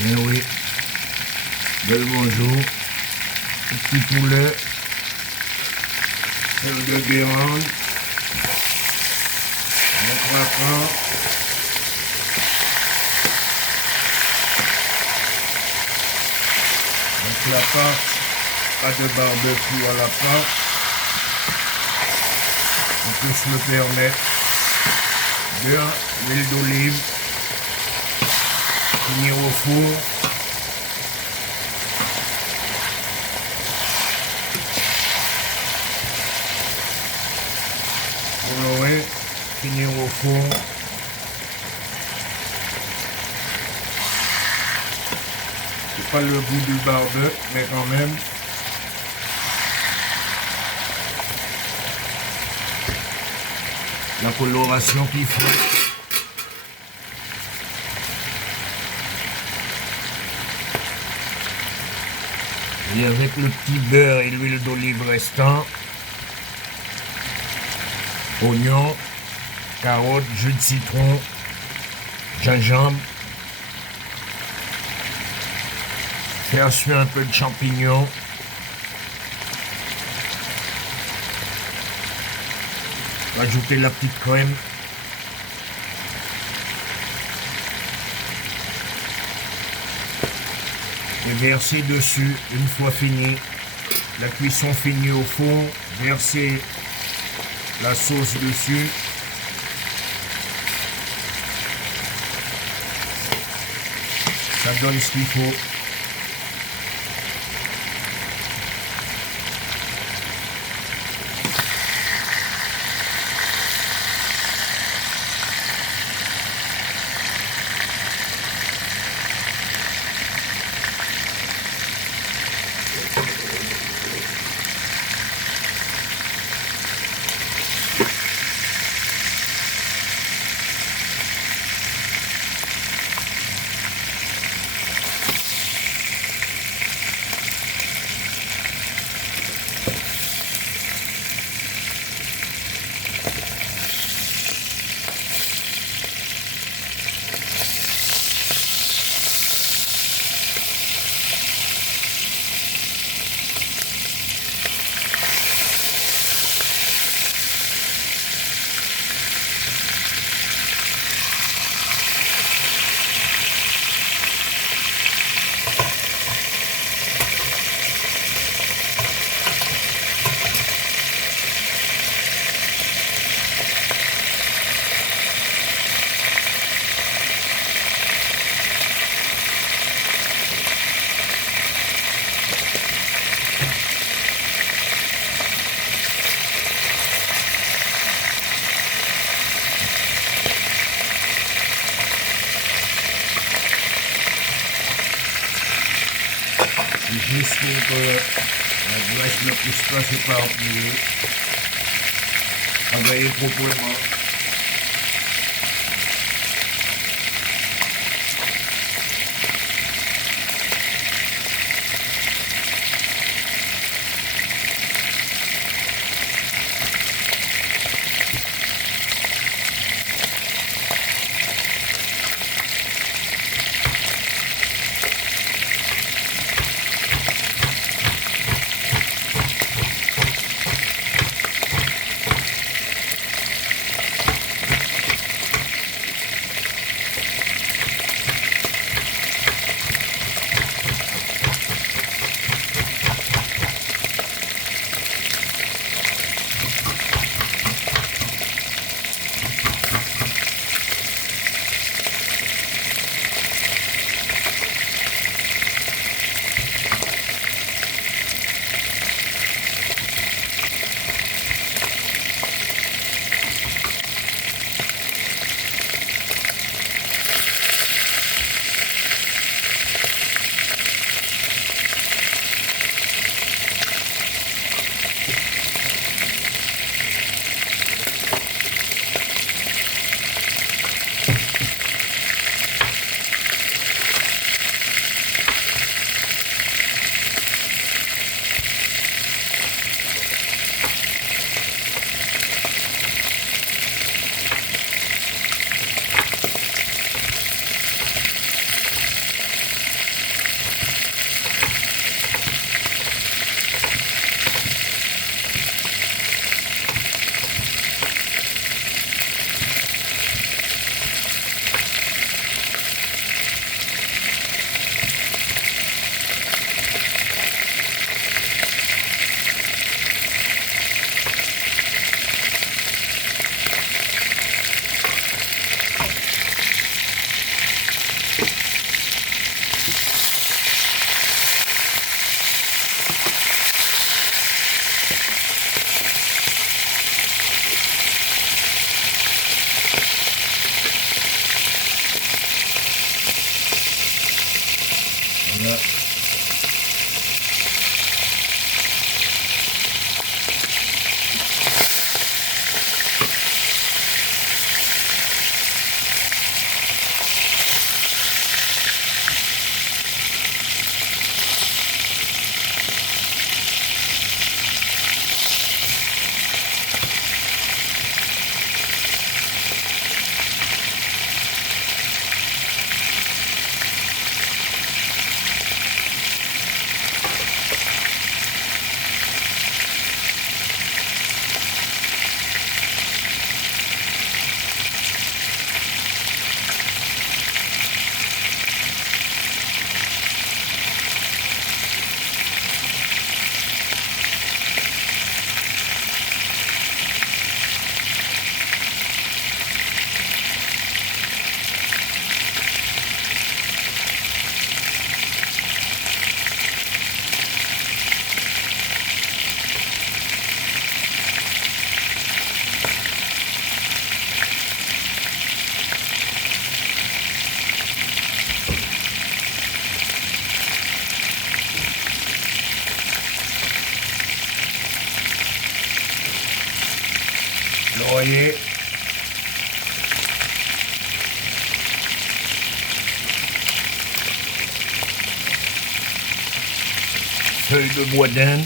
Eh oui, bel bonjour. Petit poulet, œuf de Guérande, un craquant, donc la pâte, pas de barbecue à la pâte. On peut se le permettre. Beurre, huile d'olive, finir au four. Colorer, finir au four. C'est pas le goût du barbecue, mais quand même. La coloration qu'il faut. Et avec le petit beurre et l'huile d'olive restant, oignons, carottes, jus de citron, gingembre, faire suer un peu de champignons, ajouter la petite crème, et verser dessus une fois fini, la cuisson finie au four, verser la sauce dessus. Ça donne ce qu'il faut. Juste pour que la graisse ne puisse pas s'éparpiller. Travailler proprement. Là. Laurier. Feuille de bois d'Inde.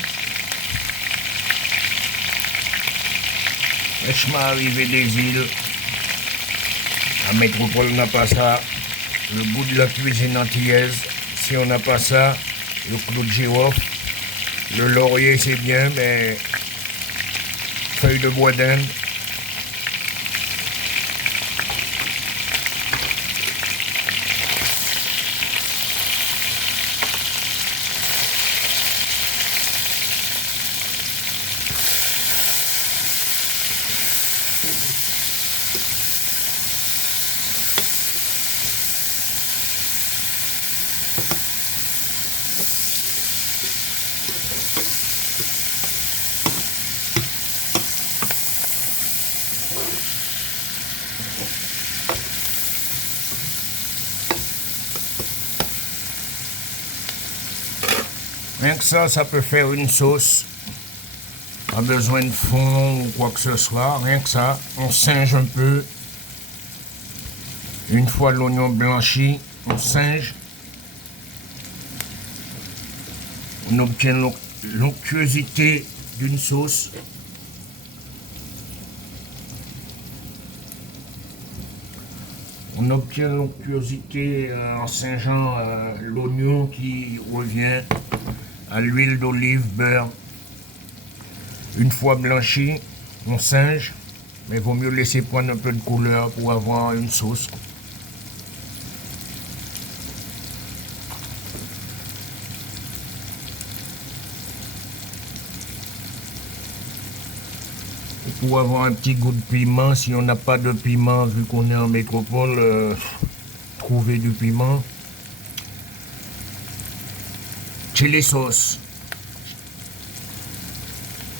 Fraîchement arrivé des îles. La métropole n'a pas ça. Le goût de la cuisine antillaise. Si on n'a pas ça, le clou de girofle. Le laurier c'est bien, mais feuille de bois d'Inde. Rien que ça peut faire une sauce. Pas besoin de fond ou quoi que ce soit. Rien que ça, on singe un peu. Une fois l'oignon blanchi, on singe. On obtient l'onctuosité d'une sauce. On obtient l'onctuosité en singeant l'oignon qui revient à l'huile d'olive, beurre. Une fois blanchi, on singe, mais il vaut mieux laisser prendre un peu de couleur pour avoir une sauce. Et pour avoir un petit goût de piment, si on n'a pas de piment, vu qu'on est en métropole, trouver du piment. Chili sauce.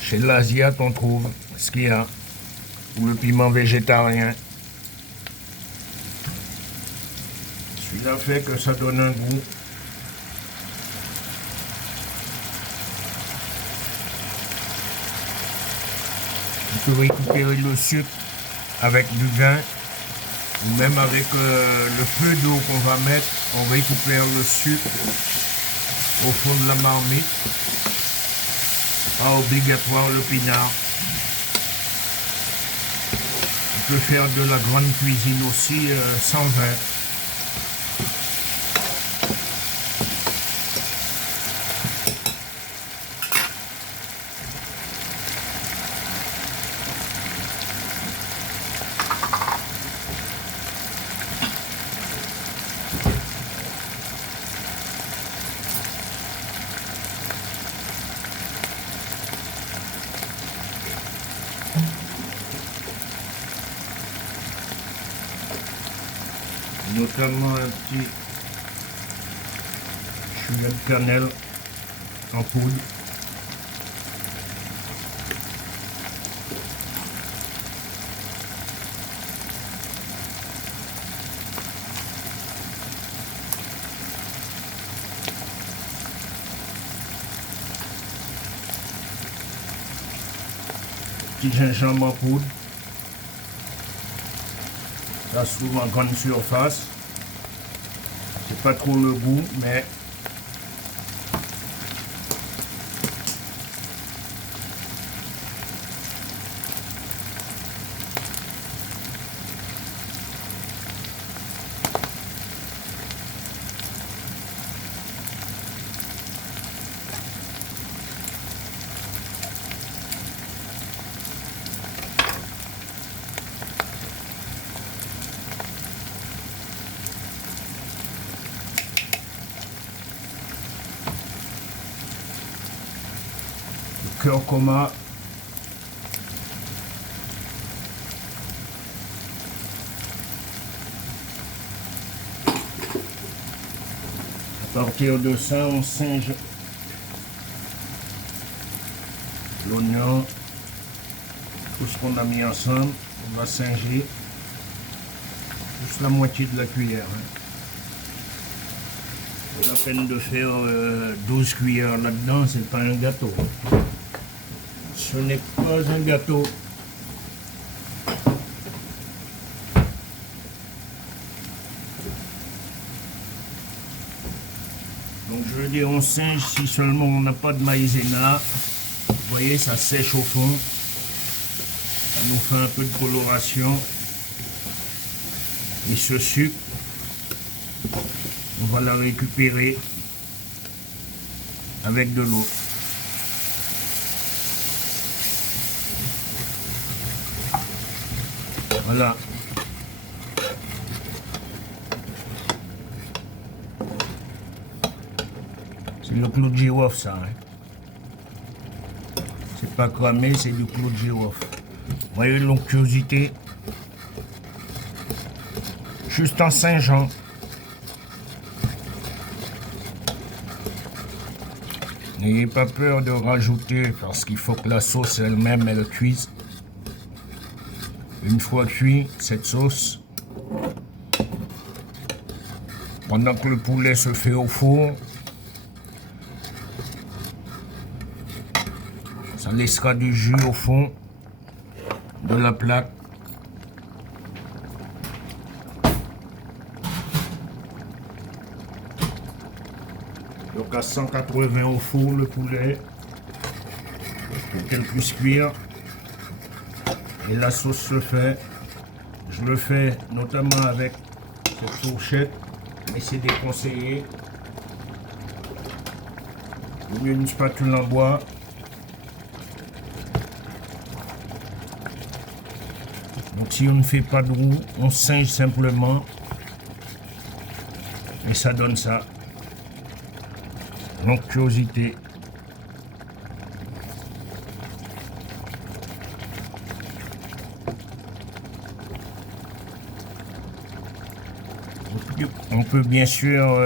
Chez l'Asiate, on trouve ce qu'il y a. Ou le piment végétarien. Celui-là fait que ça donne un goût. On peut récupérer le sucre avec du vin. Ou même avec le peu d'eau qu'on va mettre, on récupère le sucre au fond de la marmite. Pas obligatoire le pinard. On peut faire de la grande cuisine aussi sans vin. Notamment un petit chouïa de cannelle en poudre. petit gingembre en poudre. Ça souvent en grande surface. C'est pas trop le goût, mais curcuma, à partir de ça on singe l'oignon, tout ce qu'on a mis ensemble, on va singer juste la moitié de la cuillère. Pas la peine de faire 12 cuillères là-dedans, c'est pas un gâteau. Ce n'est pas un gâteau. Donc je veux dire, on singe si seulement on n'a pas de maïzena. Vous voyez, ça sèche au fond. Ça nous fait un peu de coloration. Et ce sucre, on va la récupérer avec de l'eau. Voilà. C'est le clou de girofle, ça. Hein. C'est pas cramé, c'est du clou de girofle. Vous voyez l'onctuosité. Juste en singeant. N'ayez pas peur de rajouter parce qu'il faut que la sauce elle-même elle cuise. Une fois cuit, cette sauce, pendant que le poulet se fait au four, ça laissera du jus au fond de la plaque. Donc à 180 au four le poulet, pour qu'elle puisse cuire. Et la sauce se fait. Je le fais notamment avec cette fourchette, mais c'est déconseillé. Ou une spatule en bois. Donc si on ne fait pas de roux, on singe simplement. Et ça donne ça. L'onctuosité. On peut bien sûr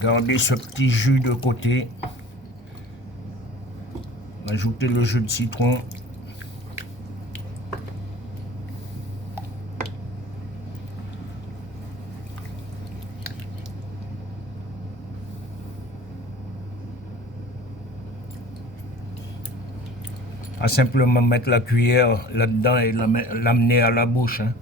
garder ce petit jus de côté, ajouter le jus de citron. À simplement mettre la cuillère là-dedans et l'amener à la bouche. Hein.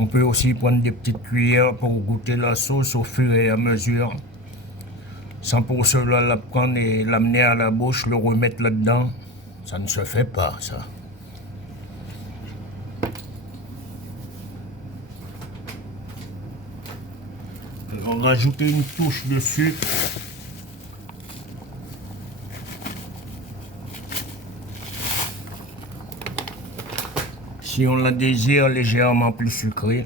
On peut aussi prendre des petites cuillères pour goûter la sauce au fur et à mesure. Sans pour cela la prendre et l'amener à la bouche, le remettre là-dedans. Ça ne se fait pas, ça. On va rajouter une touche de sucre. Si on la désire légèrement plus sucrée.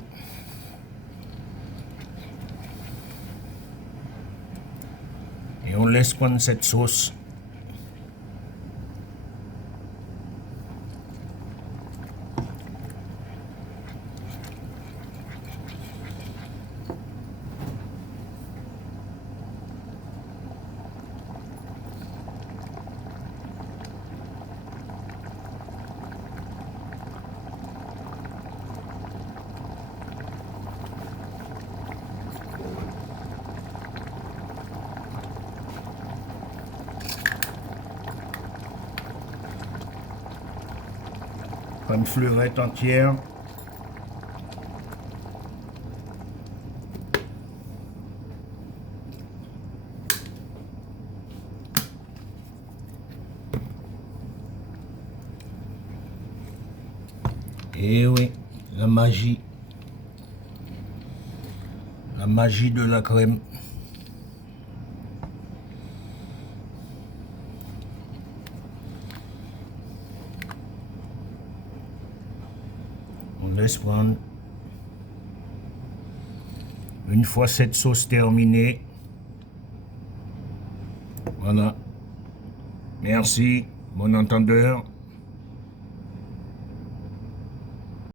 Et on laisse prendre cette sauce. une fleurette entière. Et oui, la magie de la crème. On laisse prendre. Une fois cette sauce terminée, voilà. Merci, bon entendeur.